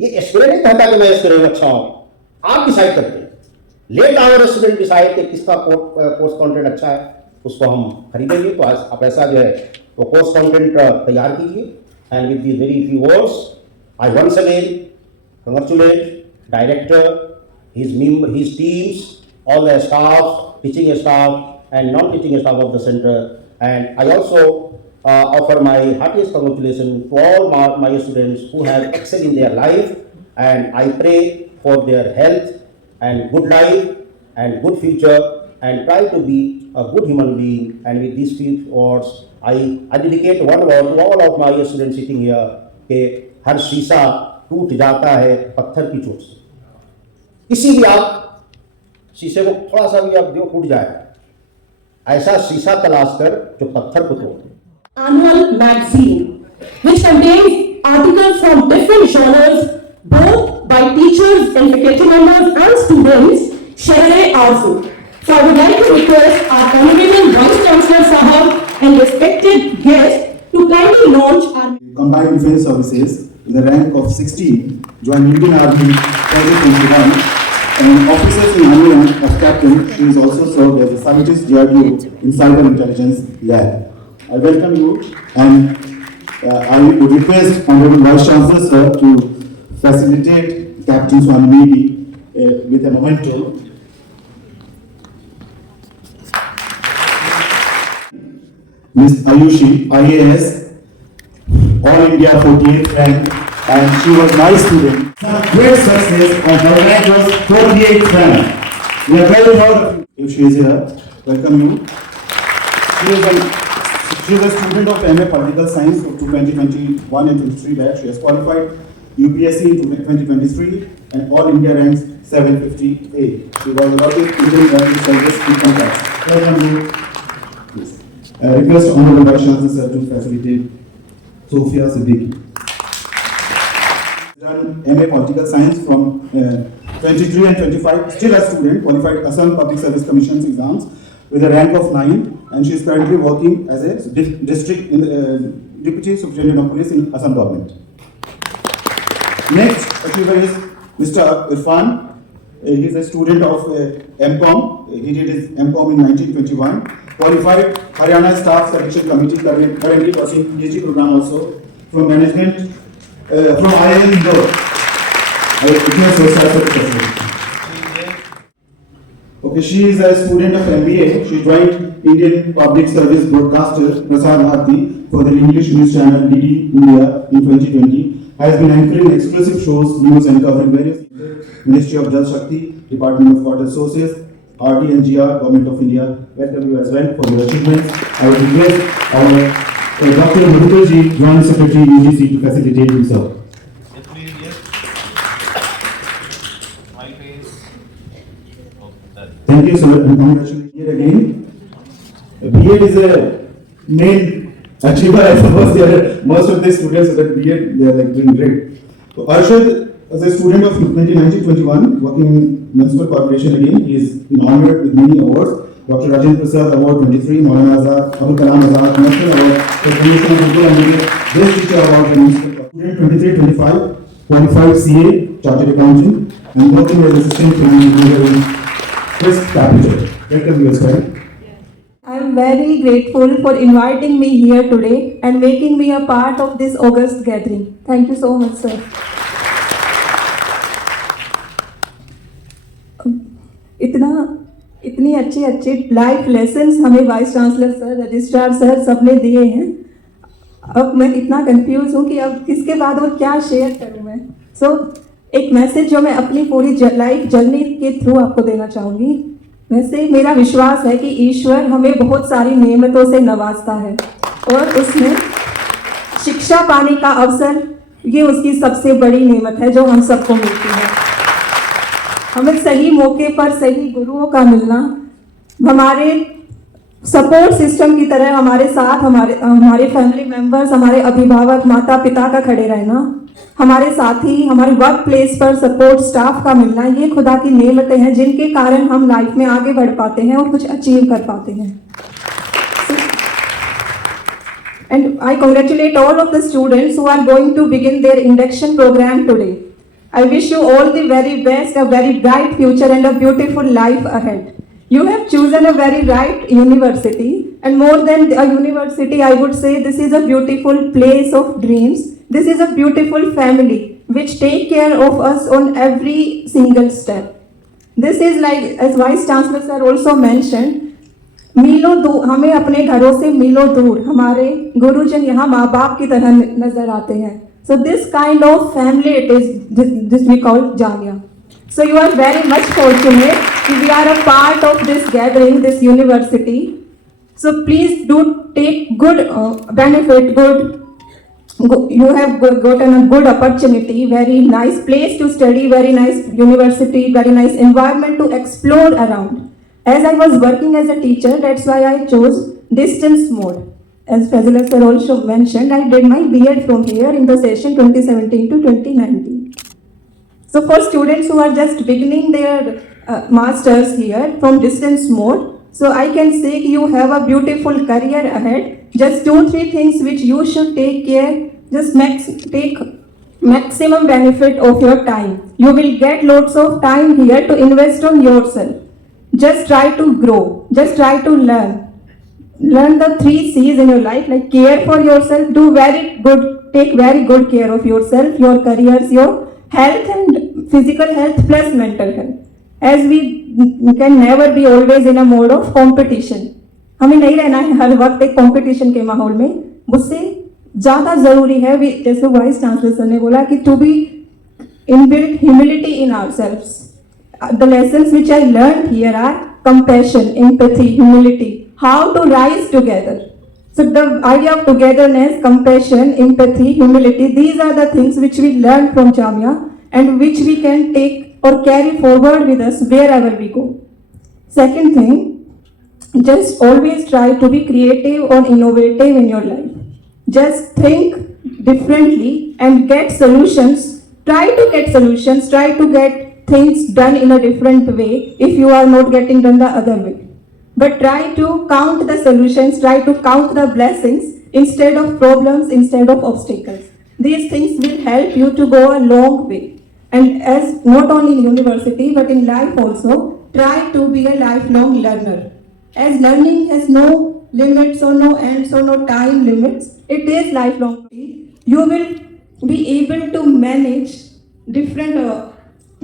ये स्प्रे नहीं कहता कि मैं स्प्रे में अच्छा हूं, आप डिसाइड करते हैं। लेट आवर स्टूडेंट डिसाइड कि किसका कोर्स कंटेंट अच्छा है, उसको हम खरीदेंगे। तो आज आप ऐसा जो है वो कोर्स कंटेंट तैयार कीजिए। And with these very few words I once again congratulate director, his teams, all the staff, teaching staff and non-teaching staff of the center, and I also offer my heartiest congratulations to all my students who have excelled in their life, and I pray for their health and good life and good future, and try to be a good human being. And with these few words, I dedicate one word to all of my students sitting here कि हर शीशा टूट जाता है पत्थर की चोट से। किसी भी आप शीशे को थोड़ा सा भी आप देखो फूट जाएगा, ऐसा शीशा तलाश कर जो पत्थर को तोड़। Annual magazine, which contains articles from different genres, both by teachers and faculty members and students, share also. So I would like to request our Honorable Vice Chancellor Sahab and respected guests to kindly launch our Combined Defence Services in the rank of 16, joined Indian Army 2021, and officers in Army rank of Captain. He is also served as a scientist DRDO in Cyber Intelligence Lab. I welcome you and I would request Honorable Vice Chancellor sir to facilitate Captain Swanamedi with a memento. Ms. Ayushi, IAS, All India 48th rank, and she was my student. Great success, and her rank was 48th rank. We are very proud of you. If she is here, welcome you. She is a student of MA Political Science of 2021 and 23 batch. She has qualified UPSC in 2023 and All India ranks 758. She was allotted Indian Government Service Income Tax. Welcome you. Yes. Request Honorable Vice Chancellor sir to facilitate Sophia Siddiqui. Done MA Political Science from 23 and 25, still a student, qualified Assam Public Service Commission's exams with a rank of 9, and she is currently working as a district deputy superintendent of police in Assam government. Next achiever is Mr. Irfan. He is a student of MCOM. He did his MCOM in 1921. Qualified Haryana Staff Selection Committee, currently pursuing PhD program also from management from IIM Indore. Okay, she is a student of MBA. She joined Indian Public Service Broadcaster Prasar Bharati for the English news channel DD India in 2020. Has been anchoring exclusive shows, news and covering various Ministry of Jal Shakti, Department of Water Resources, RT and GR, Government of India. Welcome you as well for your achievements. I would request our Dr. Madhukar Ji, Joint Secretary UGC, to facilitate himself. Thank you, sir, and congratulations here again. B.Ed is a main achiever, I suppose. Most of the students of that B.Ed, they are like doing great. So Arshad, as a student of 1921, working in Municipal Corporation again, he is been honored with many awards. Dr. Rajendra Prasad Award 23, Maulana Azad, Abdul Kalam Azad, National Award, for Promotion of Urdu Language, Best Teacher Award for Municipal Corporation. Student 23-25, qualified CA, Chartered Accountant, and working as Assistant Planning Manager in West Capital. Welcome, your friend. I am very grateful for inviting me here today and making me a part of this august gathering. Thank you so much, sir. इतनी अच्छी life lessons हमें vice chancellor sir, registrar sir सब ने दिए हैं. अब मैं इतना कंफ्यूज हूँ कि अब इसके बाद और क्या शेयर करूँ मैं. एक मैसेज जो मैं अपनी पूरी लाइफ जर्नी के थ्रू आपको देना चाहूँगी. वैसे मेरा विश्वास है कि ईश्वर हमें बहुत सारी नेमतों से नवाजता है और उसमें शिक्षा पाने का अवसर, ये उसकी सबसे बड़ी नेमत है जो हम सबको मिलती है. हमें सही मौके पर सही गुरुओं का मिलना, हमारे सपोर्ट सिस्टम की तरह हमारे साथ हमारे फैमिली मेंबर्स, हमारे अभिभावक, माता पिता का खड़े रहना, हमारे साथी, हमारे वर्क प्लेस पर सपोर्ट स्टाफ का मिलना, ये खुदा की नेमतें हैं जिनके कारण हम लाइफ में आगे बढ़ पाते हैं और कुछ अचीव कर पाते हैं. And I congratulate all of the students who are going to begin their induction program today. I wish you all the very best, a very bright future and a beautiful life ahead. You have chosen a very right university, and more than a university, I would say this is a beautiful place of dreams. This is a beautiful family which take care of us on every single step. This is like, as Vice Chancellor sir also mentioned, मीलों दूर, हमें अपने घरों से मीलों दूर हमारे गुरुजन यहाँ माँ बाप की तरह नजर आते हैं. So this kind of family it is, this we call Jamia. So you are very much fortunate that we are a part of this gathering, this university. So please do take good benefit, you have gotten a good opportunity, very nice place to study, very nice university, very nice environment to explore around. As I was working as a teacher, that's why I chose distance mode. As Fazila sir also mentioned, I did my B.Ed from here in the session 2017 to 2019. So for students who are just beginning their masters here from distance mode, so I can say you have a beautiful career ahead. Just 2-3 things which you should take care. Just take maximum benefit of your time. You will get lots of time here to invest on yourself. Just try to grow. Just try to learn. learn the 3 C's in your life, like care for yourself, take very good care of yourself, your careers, your health and physical health plus mental health, as we can never be always in a mode of competition. हमें नहीं रहना है हर वक्त एक कंपटीशन के माहौल में, उससे ज़्यादा ज़रूरी है, जैसे वाइस चांसलर ने बोला, कि to be inbuilt humility in ourselves. The lessons which I learned here are compassion, empathy, humility, how to rise together. So the idea of togetherness, compassion, empathy, humility, these are the things which we learn from Jamia and which we can take or carry forward with us wherever we go. Second thing, just always try to be creative or innovative in your life. Just think differently and get solutions. Try to get solutions, try to get things done in a different way if you are not getting done the other way. But try to count the solutions, try to count the blessings instead of problems, instead of obstacles. These things will help you to go a long way. And as not only in university but in life also, try to be a lifelong learner. As learning has no limits or no ends or no time limits, it is lifelong. You will be able to manage different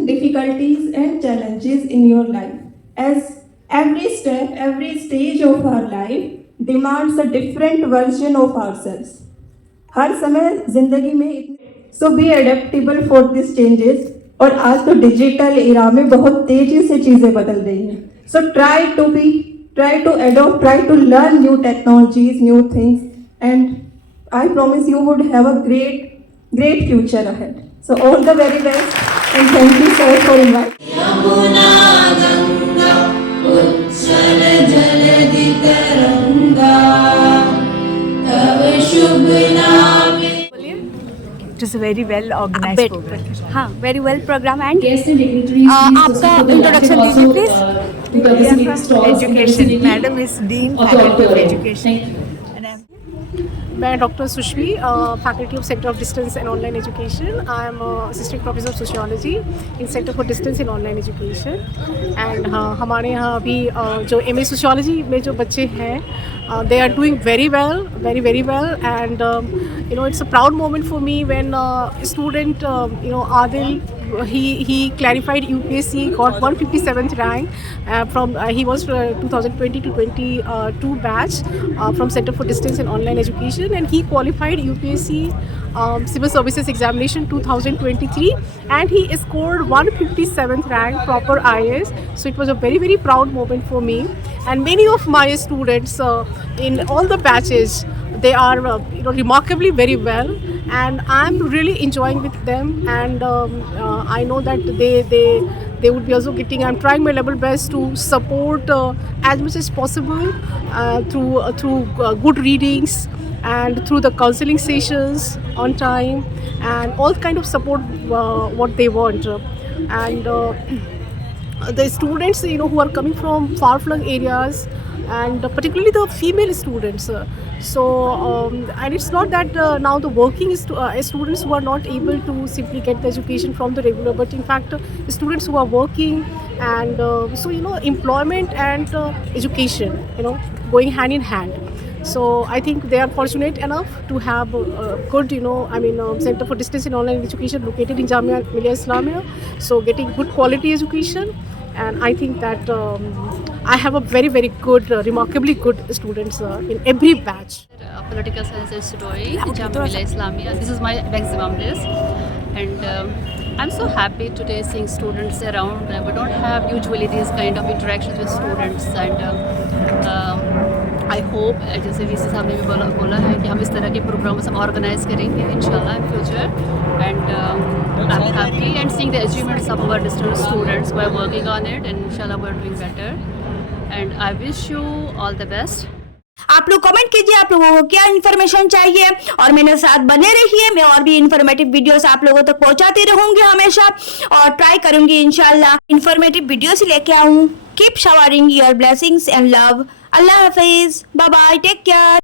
difficulties and challenges in your life, as every step, every stage of our life demands a different version of ourselves. हर समय जिंदगी में so be adaptable for these changes. और आज तो डिजिटल इरा में बहुत तेजी से चीजें बदल रही हैं, so try to adopt, try to learn new technologies, new things, and I promise you would have a great future ahead. So all the very best and thank you sir for inviting. Yamuna गंगा उच्छल जलधि तरंगा तव शुभ नामे. It is a very well organized program. हाँ, very well program. And Guests and dignitaries, आपका introduction दीजिए please. Education. Madam is Dean Faculty of Education. मैं डॉक्टर सुश्री, faculty of centre of distance and online education. I am assistant professor of sociology in centre for distance in online education. And हमारे यहाँ अभी जो MA sociology में जो बच्चे हैं, they are doing very well, very well, and it's a proud moment for me when student Adil, he clarified UPSC, got 157th rank from he was 2020 to 22 batch from Center for Distance and Online Education, and he qualified UPSC Civil Services Examination 2023, and he scored 157th rank, proper IAS. So it was a very proud moment for me, and many of my students in all the batches, they are remarkably very well, and I'm really enjoying with them, and I know that they would be also getting. I'm trying my level best to support as much as possible through good readings and through the counseling sessions on time and all kind of support what they want. And the students who are coming from far-flung areas, and particularly the female students. And it's not that now the working students who are not able to simply get the education from the regular, but in fact students who are working, and employment and education, going hand in hand. So I think they are fortunate enough to have a good, Center for Distance and Online Education located in Jamia Millia Islamia. So getting good quality education, and I think that I have a very good, remarkably good students in every batch. Political Science Institute, Jamia Millia Islamia. This is my maximum list, and I'm so happy today seeing students around. We don't have usually these kind of interactions with students, and I hope, जैसे VC साहब ने भी बोला है कि हम इस तरह के प्रोग्राम्स हम ऑर्गेनाइज करेंगे इंशाल्लाह in future, and I'm happy and seeing the achievements of our distance students who are working on it, and inshallah we're doing better, and I wish you all the best. आप लोग कमेंट कीजिए आप लोगों को क्या इन्फॉर्मेशन चाहिए, और मेरे साथ बने रहिए. मैं और भी इन्फॉर्मेटिव वीडियोस आप लोगों तक पहुंचाती रहूंगी हमेशा, और ट्राई करूंगी इंशाल्लाह इन्फॉर्मेटिव वीडियोस लेके आऊं. Keep showering your blessings and love. अल्लाह हाफिज, बाय बाय, टेक केयर.